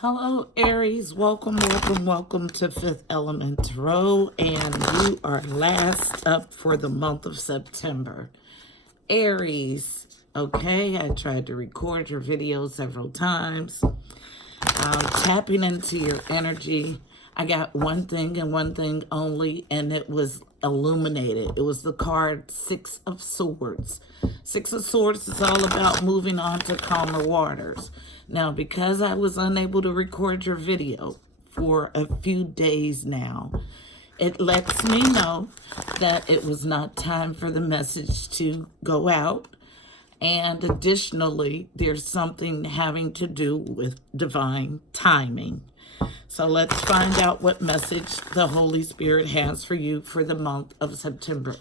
Hello, Aries. Welcome to Fifth Element Tarot, and you are last up for the month of September. Aries, okay, I tried to record your video several times. Tapping into your energy. I got one thing and one thing only, and it was illuminated. It was the card Six of Swords. Six of Swords is all about moving on to calmer waters. Now, because I was unable to record your video for a few days now, it lets me know that it was not time for the message to go out. And additionally, there's something having to do with divine timing. So let's find out what message the Holy Spirit has for you for the month of September.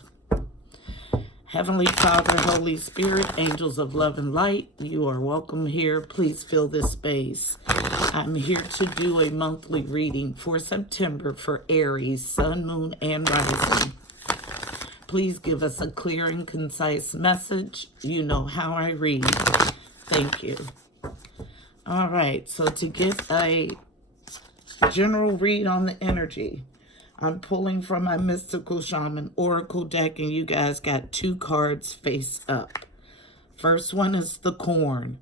Heavenly Father, Holy Spirit, angels of love and light, you are welcome here. Please fill this space. I'm here to do a monthly reading for September for Aries, Sun, Moon, and Rising. Please give us a clear and concise message. You know how I read. Thank you. All right, so to get a general read on the energy, I'm pulling from my Mystical Shaman Oracle deck, and you guys got two cards face up. First one is the Corn,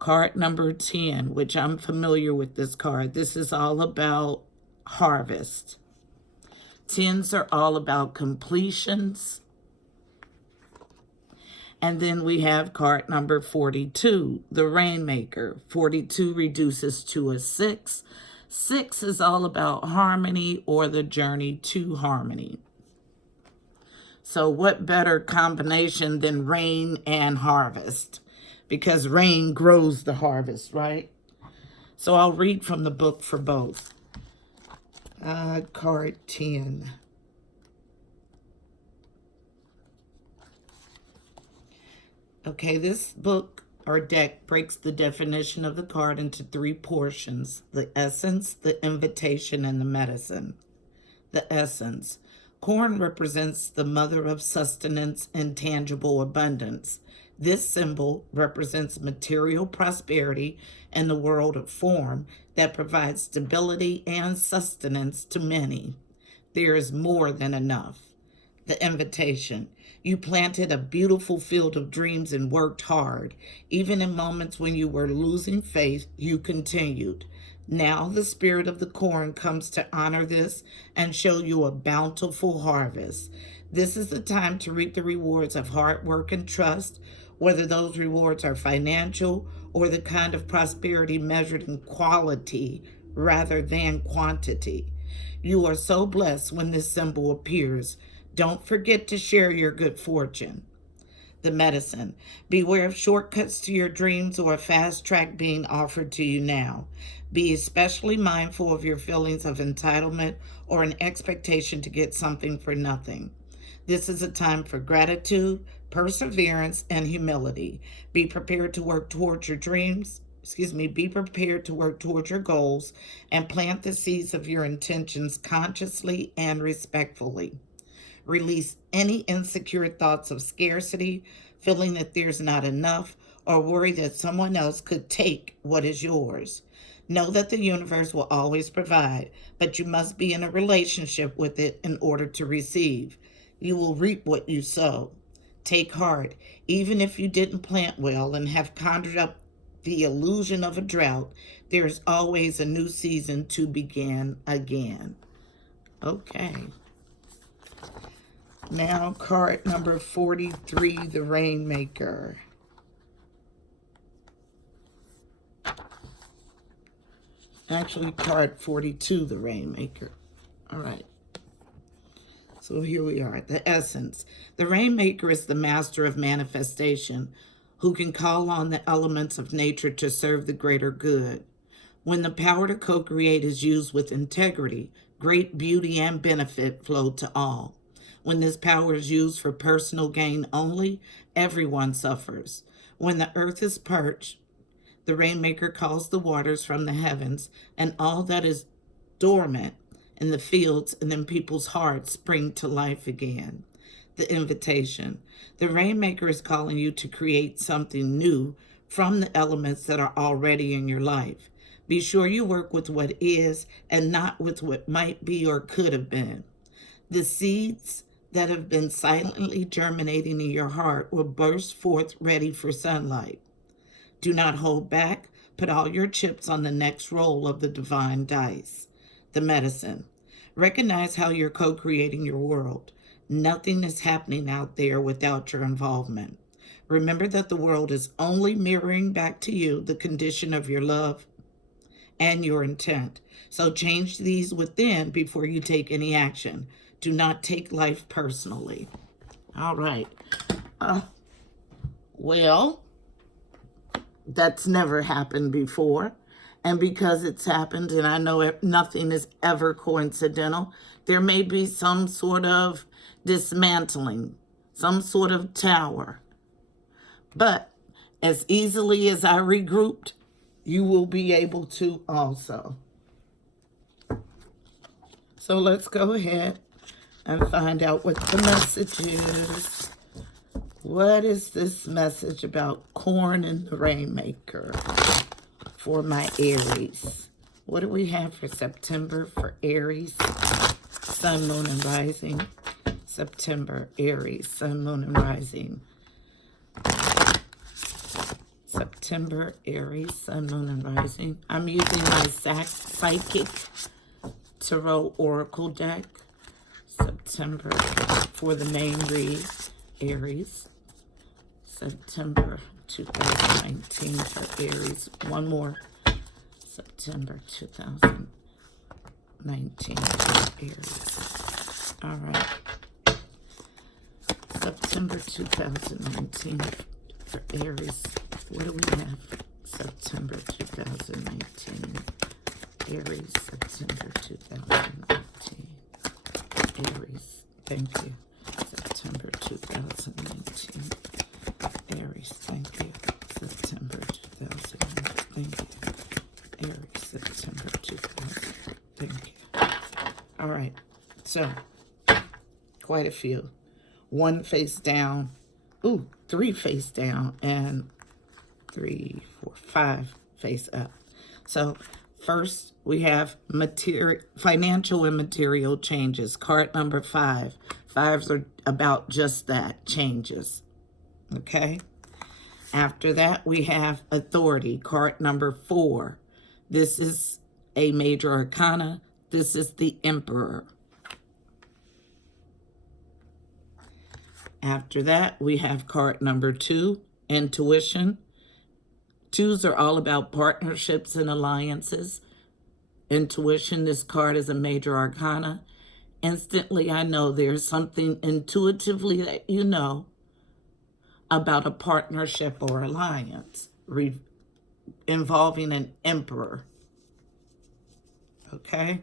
card number 10, which I'm familiar with this card. This is all about harvest. 10s are all about completions. And then we have card number 42, the Rainmaker. 42 reduces to a 6. 6 is all about harmony or the journey to harmony. So what better combination than rain and harvest? Because rain grows the harvest, right? So I'll read from the book for both. Card 10. Okay, this book or deck breaks the definition of the card into 3 portions: the essence, the invitation, and the medicine. The essence. Corn represents the mother of sustenance and tangible abundance. This symbol represents material prosperity in the world of form that provides stability and sustenance to many. There is more than enough. The invitation. You planted a beautiful field of dreams and worked hard. Even in moments when you were losing faith, you continued. Now the spirit of the corn comes to honor this and show you a bountiful harvest. This is the time to reap the rewards of hard work and trust, whether those rewards are financial or the kind of prosperity measured in quality rather than quantity. You are so blessed when this symbol appears. Don't forget to share your good fortune. The medicine. Beware of shortcuts to your dreams or a fast track being offered to you now. Be especially mindful of your feelings of entitlement or an expectation to get something for nothing. This is a time for gratitude, perseverance, and humility. Be prepared to work towards your dreams. Be prepared to work towards your goals and plant the seeds of your intentions consciously and respectfully. Release any insecure thoughts of scarcity, feeling that there's not enough, or worry that someone else could take what is yours. Know that the universe will always provide, but you must be in a relationship with it in order to receive. You will reap what you sow. Take heart, even if you didn't plant well and have conjured up the illusion of a drought, there is always a new season to begin again. Okay. Now, card number 43, the Rainmaker. Actually, card 42, the Rainmaker. All right. So here we are, the essence. The Rainmaker is the master of manifestation, who can call on the elements of nature to serve the greater good. When the power to co-create is used with integrity, great beauty and benefit flow to all. When this power is used for personal gain only, everyone suffers. When the earth is parched, the Rainmaker calls the waters from the heavens, and all that is dormant in the fields and in people's hearts spring to life again. The invitation. The Rainmaker is calling you to create something new from the elements that are already in your life. Be sure you work with what is and not with what might be or could have been. The seeds that have been silently germinating in your heart will burst forth ready for sunlight. Do not hold back. Put all your chips on the next roll of the divine dice, the medicine. Recognize how you're co-creating your world. Nothing is happening out there without your involvement. Remember that the world is only mirroring back to you the condition of your love and your intent. So change these within before you take any action. Do not take life personally. All right. Well, that's never happened before. And because it's happened, and I know nothing is ever coincidental, there may be some sort of dismantling, some sort of tower. But as easily as I regrouped, you will be able to also. So let's go ahead and find out what the message is. What is this message about corn and the rainmaker for my Aries? What do we have for September for Aries? Sun, moon, and rising. September, Aries, sun, moon, and rising. September, Aries, sun, moon, and rising. I'm using my Psychic Tarot Oracle deck. September for the main read, Aries. September 2019 for Aries. One more. September 2019 for Aries. All right. September 2019 for Aries. What do we have? September 2019. Aries, September 2019. Aries, thank you. September 2019. Aries, thank you. September 2019. Thank you. Aries, September 2000. Thank you. All right. So, quite a few. One face down. Ooh, 3 face down. And 3, 4, 5 face up. So, first, we have financial and material changes. Card number 5. 5s are about just that, changes. Okay? After that, we have authority. Card number 4. This is a major arcana. This is the Emperor. After that, we have card number 2, intuition. 2s are all about partnerships and alliances. Intuition, this card is a major arcana. Instantly, I know there's something intuitively that you know about a partnership or alliance involving an emperor. Okay?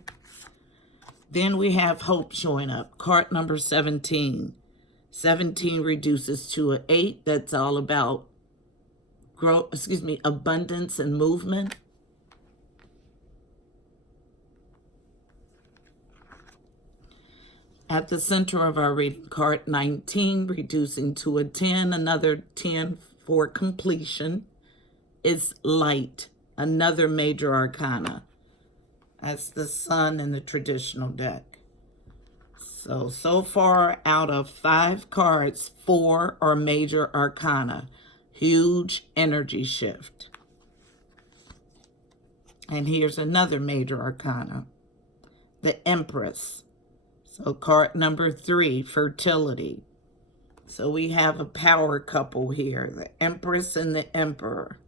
Then we have hope showing up. Card number 17. 17 reduces to an 8. That's all about abundance and movement. At the center of our reading, card 19, reducing to a 10, another 10 for completion, is light, another major arcana. That's the sun in the traditional deck. So far out of 5 cards, 4 are major arcana. Huge energy shift. And here's another major arcana, the Empress. So card number 3, fertility. So we have a power couple here, the Empress and the Emperor.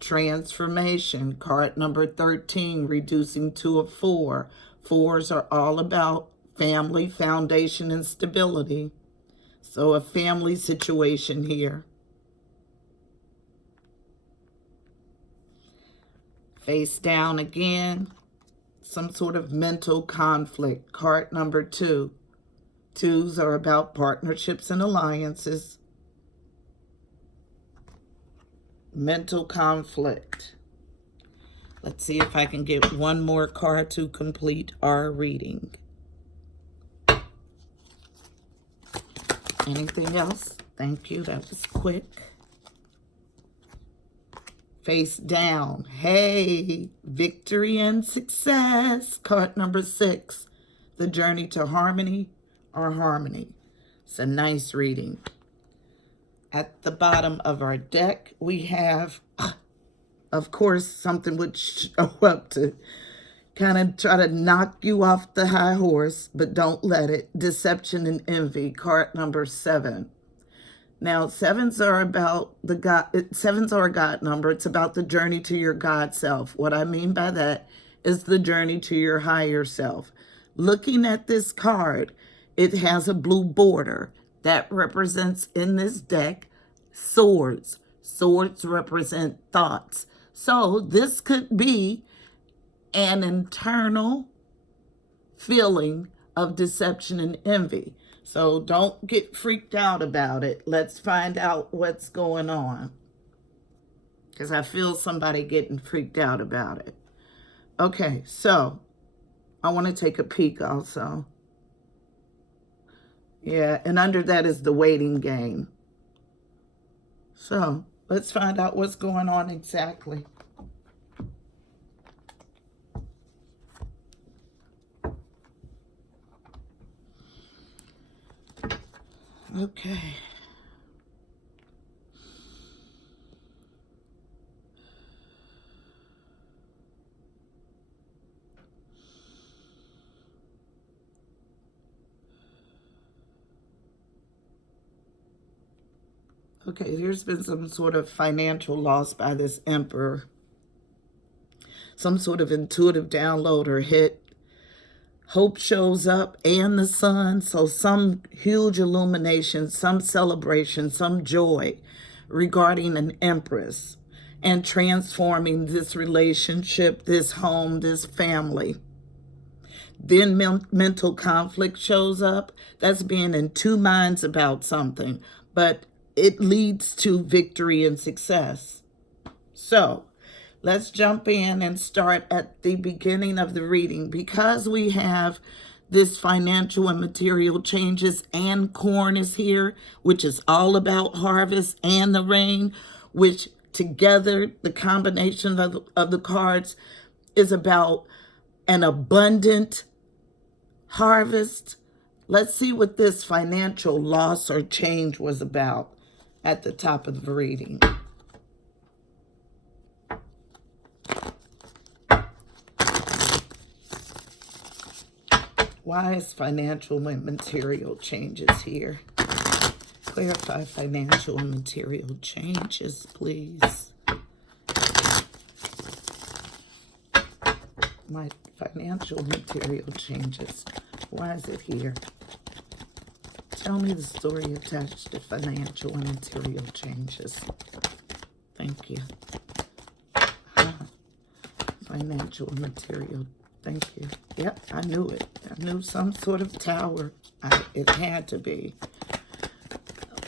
Transformation, card number 13, reducing to a 4. 4s are all about family, foundation, and stability. So a family situation here. Face down again, some sort of mental conflict. Card number 2. 2s are about partnerships and alliances. Mental conflict. Let's see if I can get one more card to complete our reading. Anything else? Thank you. That was quick. Face down. Hey, victory and success. Card number 6, the journey to harmony or harmony. It's a nice reading. At the bottom of our deck, we have, of course, something would show up to kind of try to knock you off the high horse, but don't let it. Deception and envy, card number 7. Now, sevens are about the God. Sevens are a God number. It's about the journey to your God self. What I mean by that is the journey to your higher self. Looking at this card, it has a blue border that represents in this deck swords. Swords represent thoughts. So this could be an internal feeling of deception and envy. So don't get freaked out about it. Let's find out what's going on, because I feel somebody getting freaked out about it. Okay, so I want to take a peek also. Yeah, and under that is the waiting game. So let's find out what's going on exactly. Okay. Okay, there's been some sort of financial loss by this emperor. Some sort of intuitive download or hit. Hope shows up and the sun. So some huge illumination, some celebration, some joy regarding an empress and transforming this relationship, this home, this family. Then mental conflict shows up. That's being in two minds about something, but it leads to victory and success. So let's jump in and start at the beginning of the reading. Because we have this financial and material changes and corn is here, which is all about harvest, and the rain, which together, the combination of the cards is about an abundant harvest. Let's see what this financial loss or change was about at the top of the reading. Why is financial and material changes here? Clarify financial and material changes, please. My financial and material changes. Why is it here? Tell me the story attached to financial and material changes. Thank you. Financial and material. Thank you. Yep, I knew it. I knew some sort of tower. It had to be.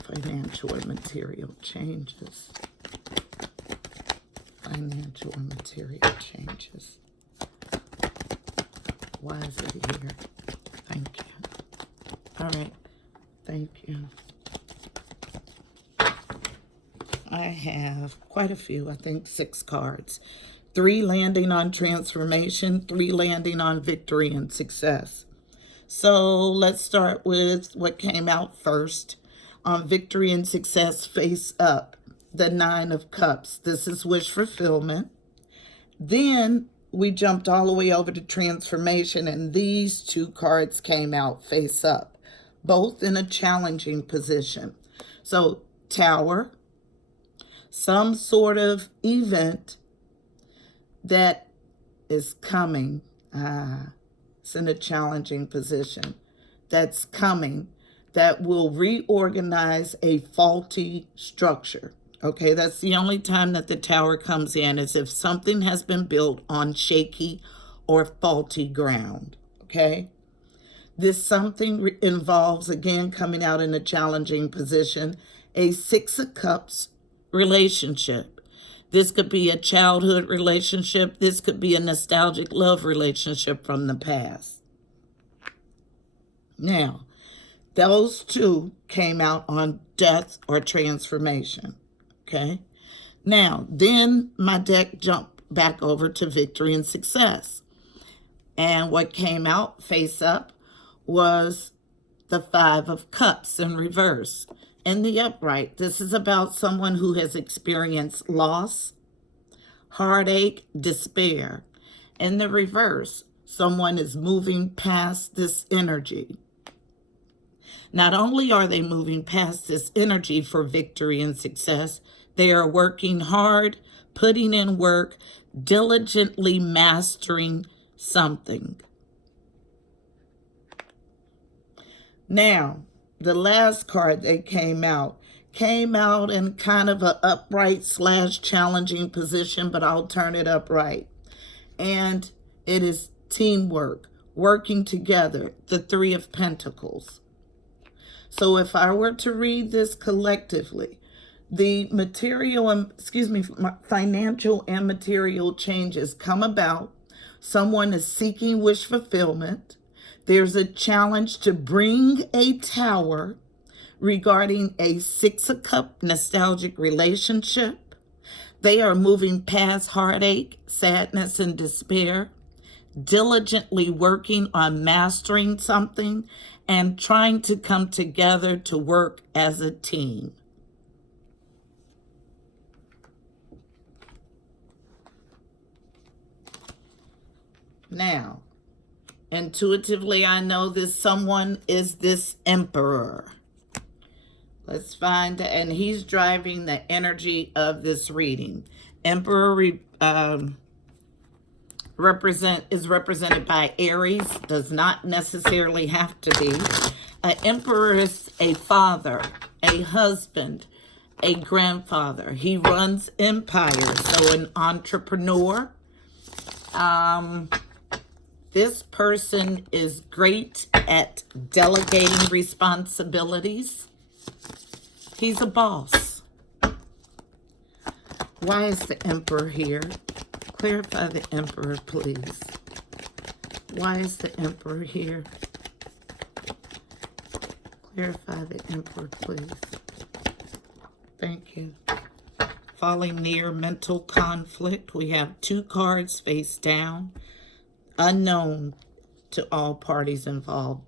Financial and material changes. Financial and material changes. Why is it here? Thank you. All right. Thank you. I have quite a few. I think 6 cards. 3 landing on transformation, 3 landing on victory and success. So let's start with what came out first. On victory and success, face up, the 9 of Cups. This is wish fulfillment. Then we jumped all the way over to transformation, and these 2 cards came out face up, both in a challenging position. So Tower, some sort of event that is coming. It's in a challenging position. That's coming, that will reorganize a faulty structure. Okay, that's the only time that the Tower comes in, is if something has been built on shaky or faulty ground. Okay, this something involves, again, coming out in a challenging position, a 6 of Cups relationship. This could be a childhood relationship. This could be a nostalgic love relationship from the past. Now, those 2 came out on death or transformation. Okay? Now, then my deck jumped back over to victory and success. And what came out face up was the Five of Cups in reverse. In the upright, this is about someone who has experienced loss, heartache, despair. In the reverse, someone is moving past this energy. Not only are they moving past this energy for victory and success, they are working hard, putting in work, diligently mastering something. Now, the last card that came out in kind of an upright / challenging position, but I'll turn it upright. And it is teamwork, working together, the Three of Pentacles. So if I were to read this collectively, the financial and material changes come about. Someone is seeking wish fulfillment. There's a challenge to bring a tower regarding a Six of Cups nostalgic relationship. They are moving past heartache, sadness, and despair, diligently working on mastering something and trying to come together to work as a team. Now, intuitively, I know this someone is this Emperor. Let's find, and he's driving the energy of this reading. Emperor is represented by Aries, does not necessarily have to be. An emperor is a father, a husband, a grandfather. He runs empires, so an entrepreneur. This person is great at delegating responsibilities. He's a boss. Why is the Emperor here? Clarify the Emperor, please. Why is the Emperor here? Clarify the Emperor, please. Thank you. Falling near mental conflict. We have 2 cards face down. Unknown to all parties involved.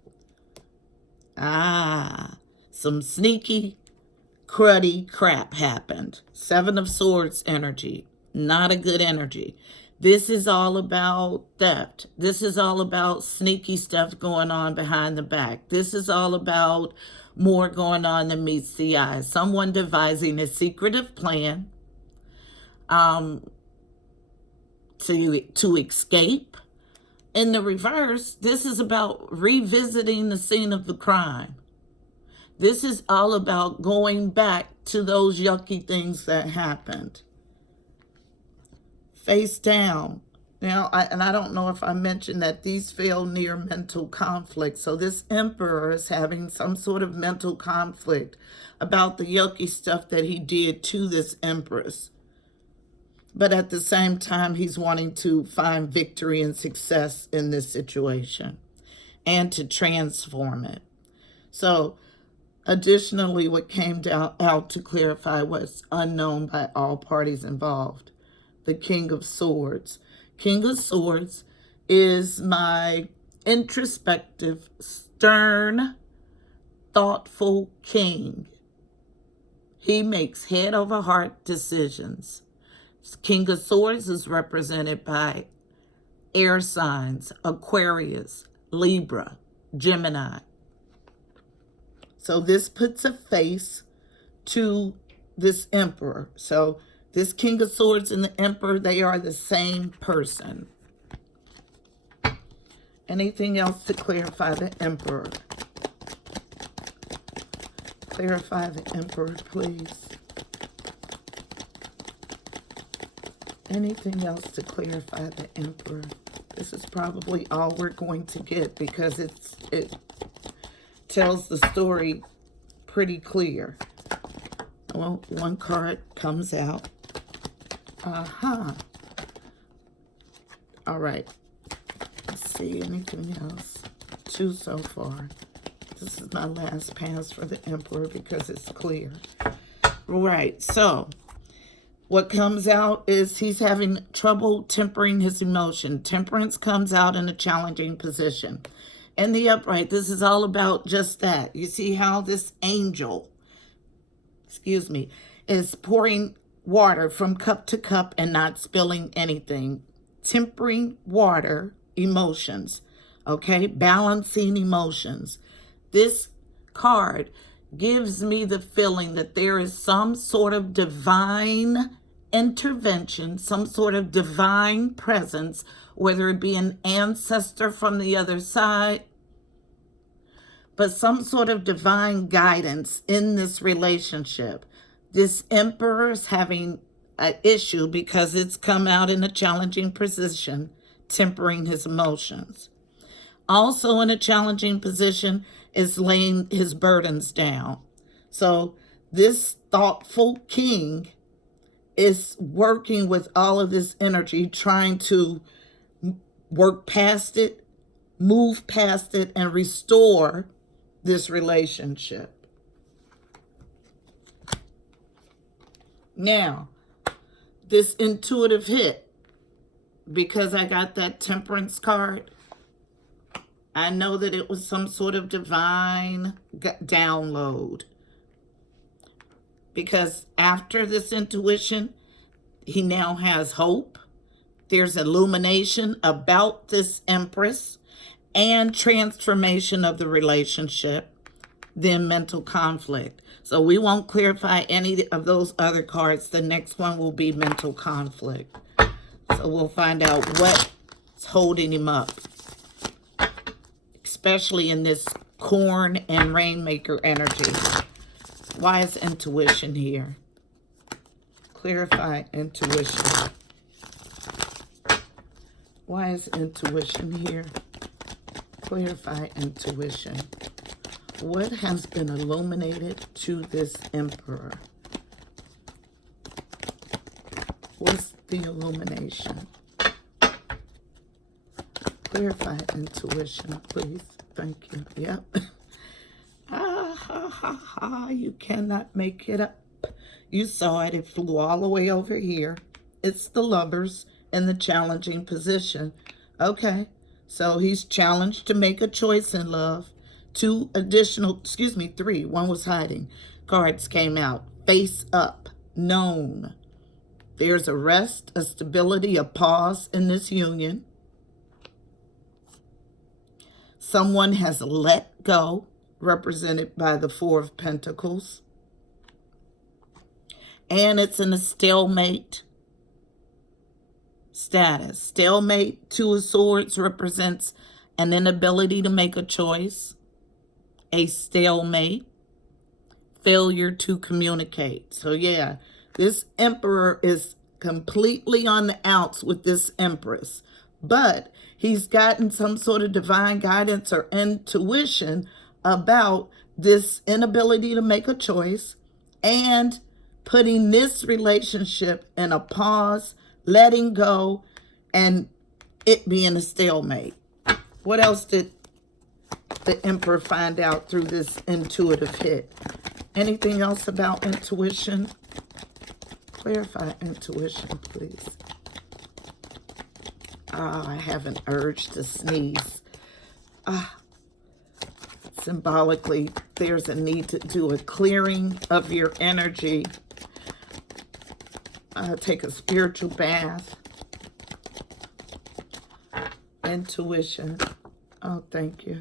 Some sneaky, cruddy crap happened. 7 of Swords energy. Not a good energy. This is all about theft. This is all about sneaky stuff going on behind the back. This is all about more going on than meets the eye. Someone devising a secretive plan to escape. In the reverse, this is about revisiting the scene of the crime. This is all about going back to those yucky things that happened. Face down. Now, I don't know if I mentioned that these fell near mental conflict. So this Emperor is having some sort of mental conflict about the yucky stuff that he did to this Empress. But at the same time, he's wanting to find victory and success in this situation and to transform it. So additionally, what came out to clarify was unknown by all parties involved. The King of Swords. King of Swords is my introspective, stern, thoughtful king. He makes head over heart decisions. King of Swords is represented by air signs, Aquarius, Libra, Gemini. So this puts a face to this Emperor. So this King of Swords and the Emperor, they are the same person. Anything else to clarify the Emperor? Clarify the Emperor, please. Anything else to clarify the Emperor? This is probably all we're going to get because it tells the story pretty clear. Well, 1 card comes out. All right. Let's see, anything else? 2 so far. This is my last pass for the Emperor because it's clear. Right, so What comes out is he's having trouble tempering his emotion. Temperance comes out in a challenging position. In the upright, this is all about just that. You see how this angel, is pouring water from cup to cup and not spilling anything. Tempering water, emotions, okay? Balancing emotions. This card gives me the feeling that there is some sort of divine intervention, some sort of divine presence, whether it be an ancestor from the other side, but some sort of divine guidance in this relationship. This emperor is having an issue because it's come out in a challenging position, tempering his emotions. Also in a challenging position is laying his burdens down. So this thoughtful king is working with all of this energy, trying to work past it, move past it, and restore this relationship. Now, this intuitive hit, because I got that temperance card, I know that it was some sort of divine download. Because after this intuition, he now has hope. There's illumination about this empress and transformation of the relationship, then mental conflict. So we won't clarify any of those other cards. The next one will be mental conflict. So we'll find out what's holding him up, especially in this corn and rainmaker energy. Why is intuition here? Clarify intuition. Why is intuition here? Clarify intuition. What has been illuminated to this emperor? What's the illumination? Clarify intuition, please. Thank you. Yep. You cannot make it up. You saw it. It flew all the way over here. It's the Lovers in the challenging position. Okay. So he's challenged to make a choice in love. Three. One was hiding. Cards came out. Face up. Known. There's a rest, a stability, a pause in this union. Someone has let go, represented by the Four of Pentacles. And it's in a stalemate status. Stalemate, Two of Swords, represents an inability to make a choice. A stalemate, failure to communicate. So yeah, this emperor is completely on the outs with this empress. But he's gotten some sort of divine guidance or intuition about this inability to make a choice and putting this relationship in a pause, letting go, and it being a stalemate. What else did the emperor find out through this intuitive hit? Anything else about intuition? Clarify intuition, please. I have an urge to sneeze. Symbolically, there's a need to do a clearing of your energy. Take a spiritual bath. Intuition. Oh, thank you.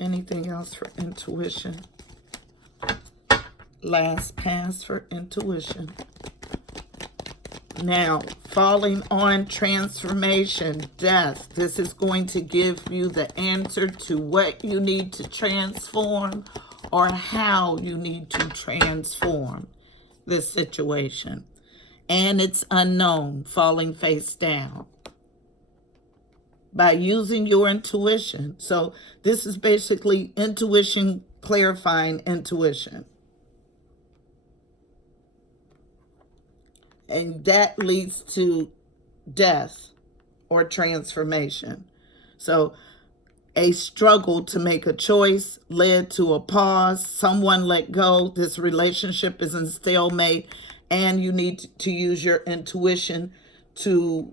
Anything else for intuition? Last pass for intuition. Now, falling on transformation, death. This is going to give you the answer to what you need to transform or how you need to transform this situation. And it's unknown, falling face down. By using your intuition. So this is basically intuition, clarifying intuition. And that leads to death or transformation. So a struggle to make a choice led to a pause. Someone let go. This relationship is in stalemate. and you need to use your intuition to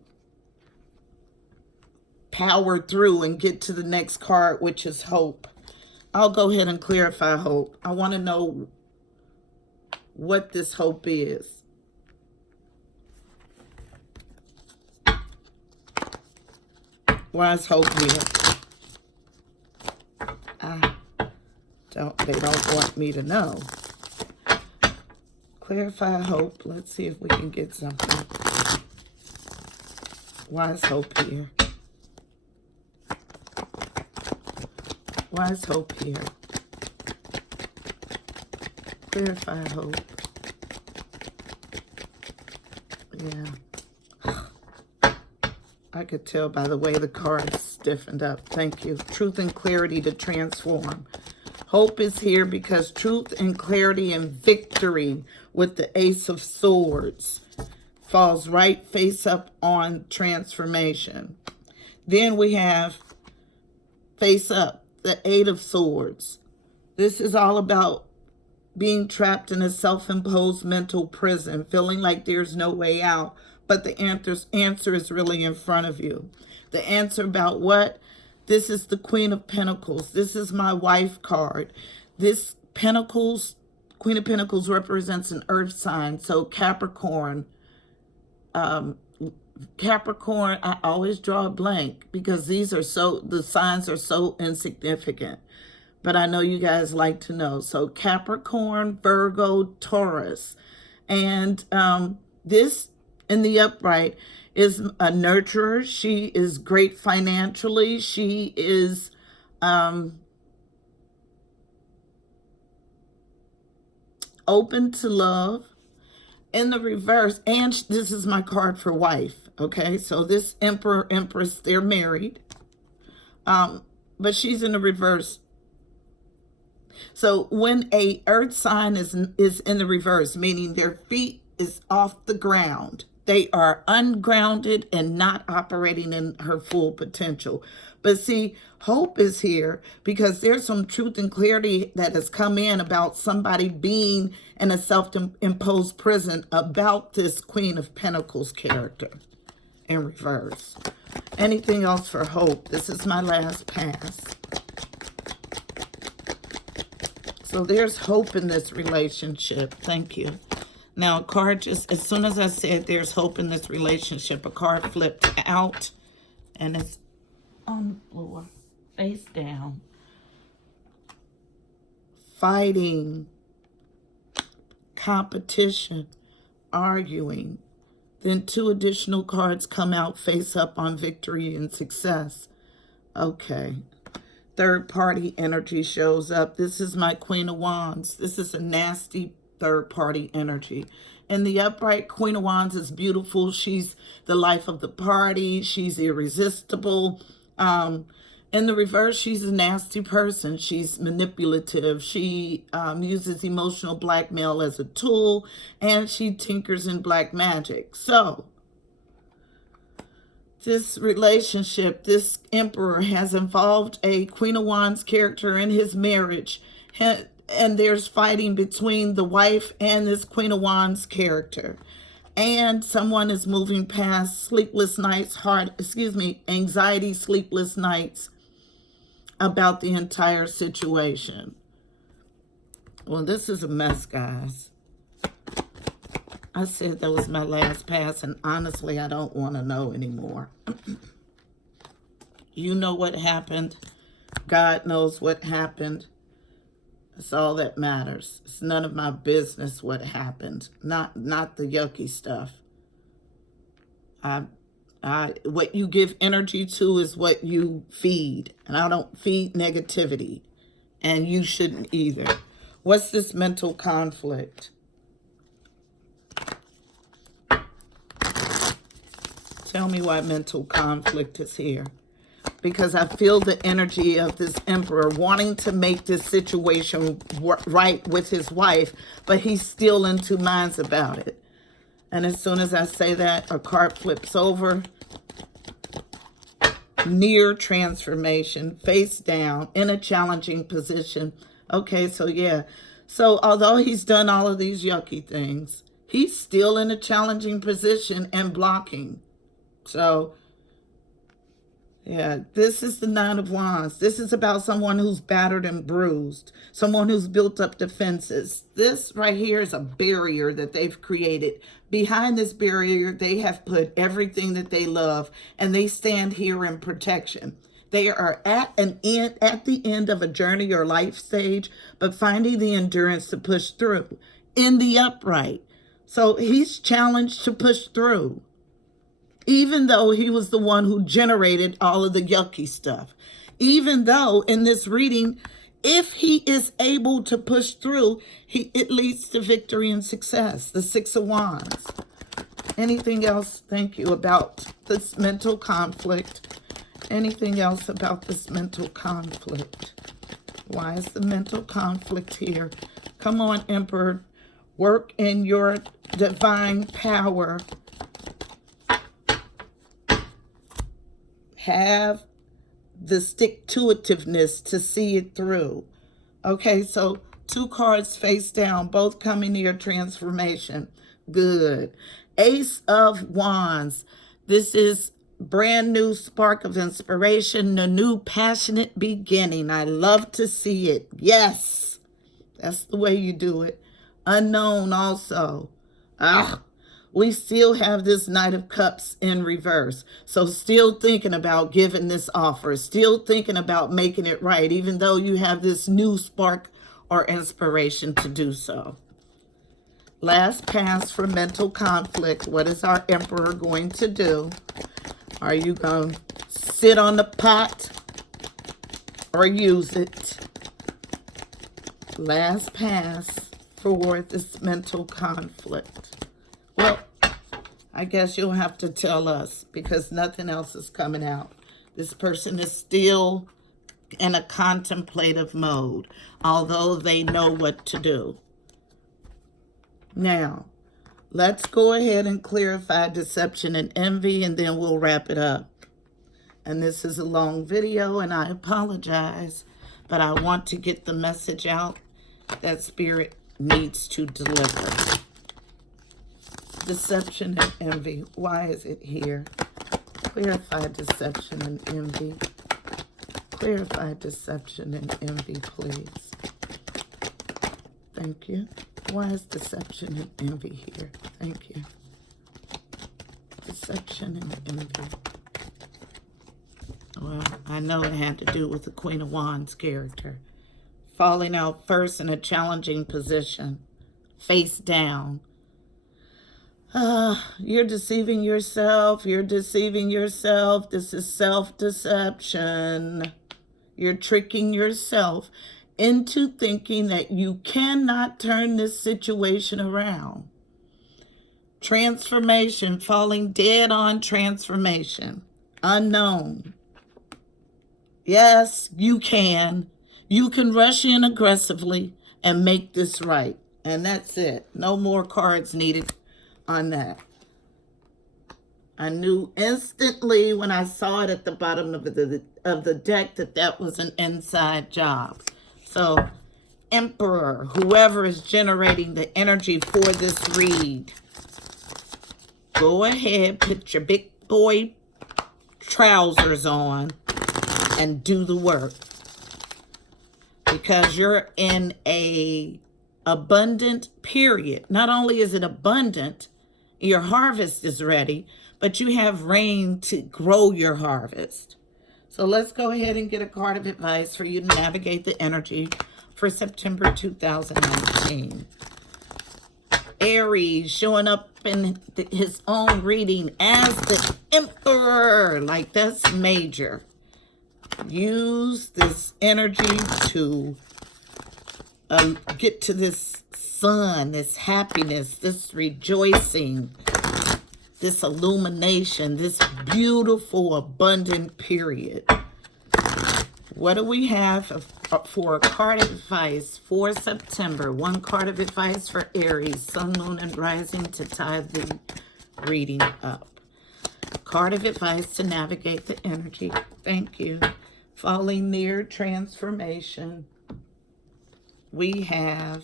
power through and get to the next card, which is hope. I'll go ahead and clarify hope. I want to know what this hope is. Why is hope here? They don't want me to know. Clarify hope. Let's see if we can get something. Why is hope here? Why is hope here? Clarify hope. Yeah. I could tell by the way the cards stiffened up. Thank you. Truth and clarity to transform. Hope is here because truth and clarity and victory with the Ace of Swords falls right face up on transformation. Then we have face up, the Eight of Swords. This is all about being trapped in a self-imposed mental prison, feeling like there's no way out, but the answer is really in front of you. The answer about what? This is the Queen of Pentacles. This is my wife card. This Pentacles, Queen of Pentacles represents an earth sign. So Capricorn, I always draw a blank because the signs are so insignificant. But I know you guys like to know. So Capricorn, Virgo, Taurus. And this in the upright is a nurturer. She is great financially. She is open to love. In the reverse, and this is my card for wife, okay? So this Emperor, Empress, they're married. But she's in the reverse. So when a earth sign is in the reverse, meaning their feet is off the ground, they are ungrounded and not operating in her full potential. But see, hope is here because there's some truth and clarity that has come in about somebody being in a self-imposed prison about this Queen of Pentacles character in reverse. Anything else for hope? This is my last pass. So there's hope in this relationship. Thank you. Now, a card just, as soon as I said there's hope in this relationship, a card flipped out and it's on the floor, face down. Fighting, competition, arguing. Then two additional cards come out face up on victory and success. Okay. Third party energy shows up. This is my Queen of Wands. This is a nasty third party energy. In the upright, Queen of Wands is beautiful. She's the life of the party. She's irresistible. In the reverse, she's a nasty person. She's manipulative. She uses emotional blackmail as a tool, and she tinkers in black magic. So this relationship, this Emperor has involved a Queen of Wands character in his marriage. And there's fighting between the wife and this Queen of Wands character. And someone is moving past sleepless nights, anxiety, sleepless nights about the entire situation. Well, this is a mess, guys. I said that was my last pass, and honestly, I don't want to know anymore. You know what happened. God knows what happened. That's all that matters. It's none of my business what happened. Not the yucky stuff. What you give energy to is what you feed. And I don't feed negativity. And you shouldn't either. What's this mental conflict? Tell me why mental conflict is here. Because I feel the energy of this Emperor wanting to make this situation right with his wife, but he's still in two minds about it. And as soon as I say that, a card flips over. Near transformation, face down, in a challenging position. Okay, so yeah. So although he's done all of these yucky things, He's still in a challenging position and blocking. So, yeah, this is the Nine of Wands. This is about someone who's battered and bruised, someone who's built up defenses. This right here is a barrier that they've created. Behind this barrier, they have put everything that they love, and they stand here in protection. They are at the end of a journey or life stage, but finding the endurance to push through in the upright. So he's challenged to push through, even though he was the one who generated all of the yucky stuff. Even though in this reading, if he is able to push through, it leads to victory and success. The Six of Wands. Anything else, thank you, about this mental conflict? Anything else about this mental conflict? Why is the mental conflict here? Come on, Emperor. Work in your divine power. Have the stick-to-itiveness to see it through. Okay, so 2 cards face down, both coming to your transformation. Good. Ace of Wands. This is brand new spark of inspiration, a new passionate beginning. I love to see it. Yes, that's the way you do it. Unknown also. We still have this Knight of Cups in reverse. So still thinking about giving this offer, still thinking about making it right, even though you have this new spark or inspiration to do so. Last pass for mental conflict. What is our Emperor going to do? Are you going to sit on the pot or use it? Last pass for this mental conflict. Well, I guess you'll have to tell us because nothing else is coming out. This person is still in a contemplative mode, although they know what to do. Now, let's go ahead and clarify deception and envy, and then we'll wrap it up. And this is a long video, and I apologize, but I want to get the message out that Spirit needs to deliver. Deception and envy. Why is it here? Clarify deception and envy. Clarify deception and envy, please. Thank you. Why is deception and envy here? Thank you. Deception and envy. Well, I know it had to do with the Queen of Wands character. Falling out first in a challenging position. Face down. You're deceiving yourself. You're deceiving yourself. This is self-deception. You're tricking yourself into thinking that you cannot turn this situation around. Transformation, falling dead on transformation. Unknown. Yes, you can. You can rush in aggressively and make this right. And that's it. No more cards needed on that. I knew instantly when I saw it at the bottom of the deck that was an inside job. So, Emperor, whoever is generating the energy for this read, go ahead, put your big boy trousers on and do the work. Because you're in a abundant period. Not only is it abundant, your harvest is ready, but you have rain to grow your harvest. So let's go ahead and get a card of advice for you to navigate the energy for September 2019. Aries showing up in his own reading as the Emperor. Like, that's major. Use this energy to get to this sun, this happiness, this rejoicing, this illumination, this beautiful, abundant period. What do we have for a card of advice for September? One card of advice for Aries, Sun, Moon, and Rising to tie the reading up. Card of advice to navigate the energy. Thank you. Falling near transformation. We have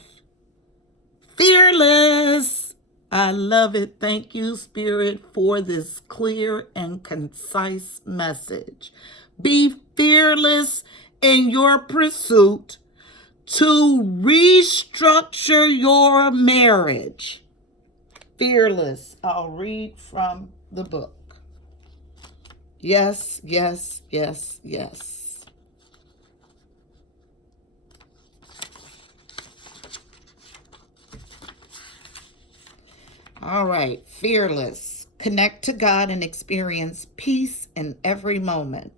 fearless. I love it. Thank you, Spirit, for this clear and concise message. Be fearless in your pursuit to restructure your marriage. Fearless. I'll read from the book. Yes, yes, yes, yes. All right, fearless. Connect to God and experience peace in every moment.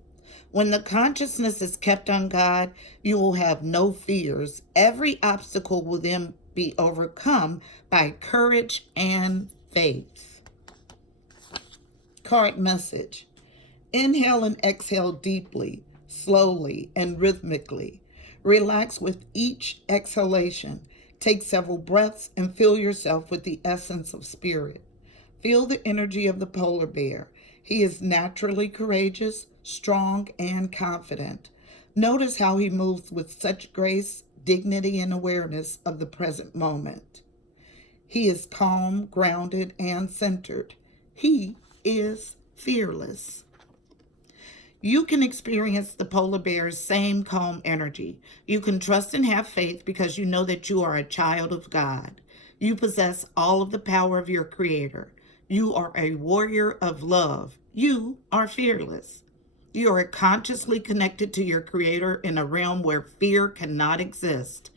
When the consciousness is kept on God, you will have no fears. Every obstacle will then be overcome by courage and faith. Card message. Inhale and exhale deeply, slowly, and rhythmically. Relax with each exhalation. Take several breaths and fill yourself with the essence of spirit. Feel the energy of the polar bear. He is naturally courageous, strong, and confident. Notice how he moves with such grace, dignity, and awareness of the present moment. He is calm, grounded, and centered. He is fearless. You can experience the polar bear's same calm energy. You can trust and have faith because you know that you are a child of God. You possess all of the power of your Creator. You are a warrior of love. You are fearless. You are consciously connected to your Creator in a realm where fear cannot exist.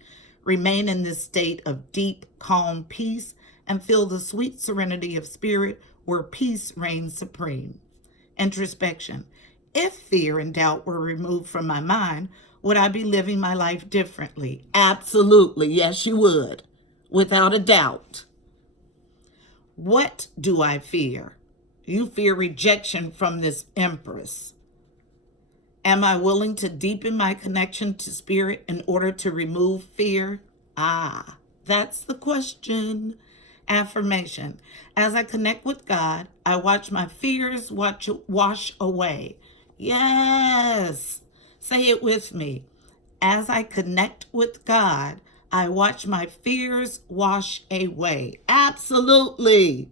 Remain in this state of deep, calm peace and feel the sweet serenity of spirit where peace reigns supreme. Introspection. If fear and doubt were removed from my mind, would I be living my life differently? Absolutely. Yes, you would. Without a doubt. What do I fear? You fear rejection from this empress. Am I willing to deepen my connection to spirit in order to remove fear? That's the question. Affirmation. As I connect with God, I watch my fears wash away. Yes. Say it with me. As I connect with God, I watch my fears wash away. Absolutely.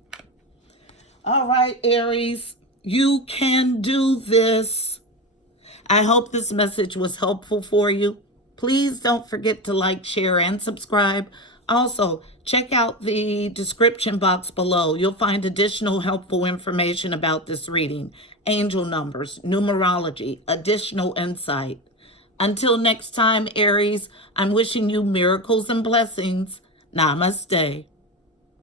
All right, Aries, you can do this. I hope this message was helpful for you. Please don't forget to like, share, and subscribe. Also, check out the description box below. You'll find additional helpful information about this reading, angel numbers, numerology, additional insight. Until next time, Aries, I'm wishing you miracles and blessings. Namaste.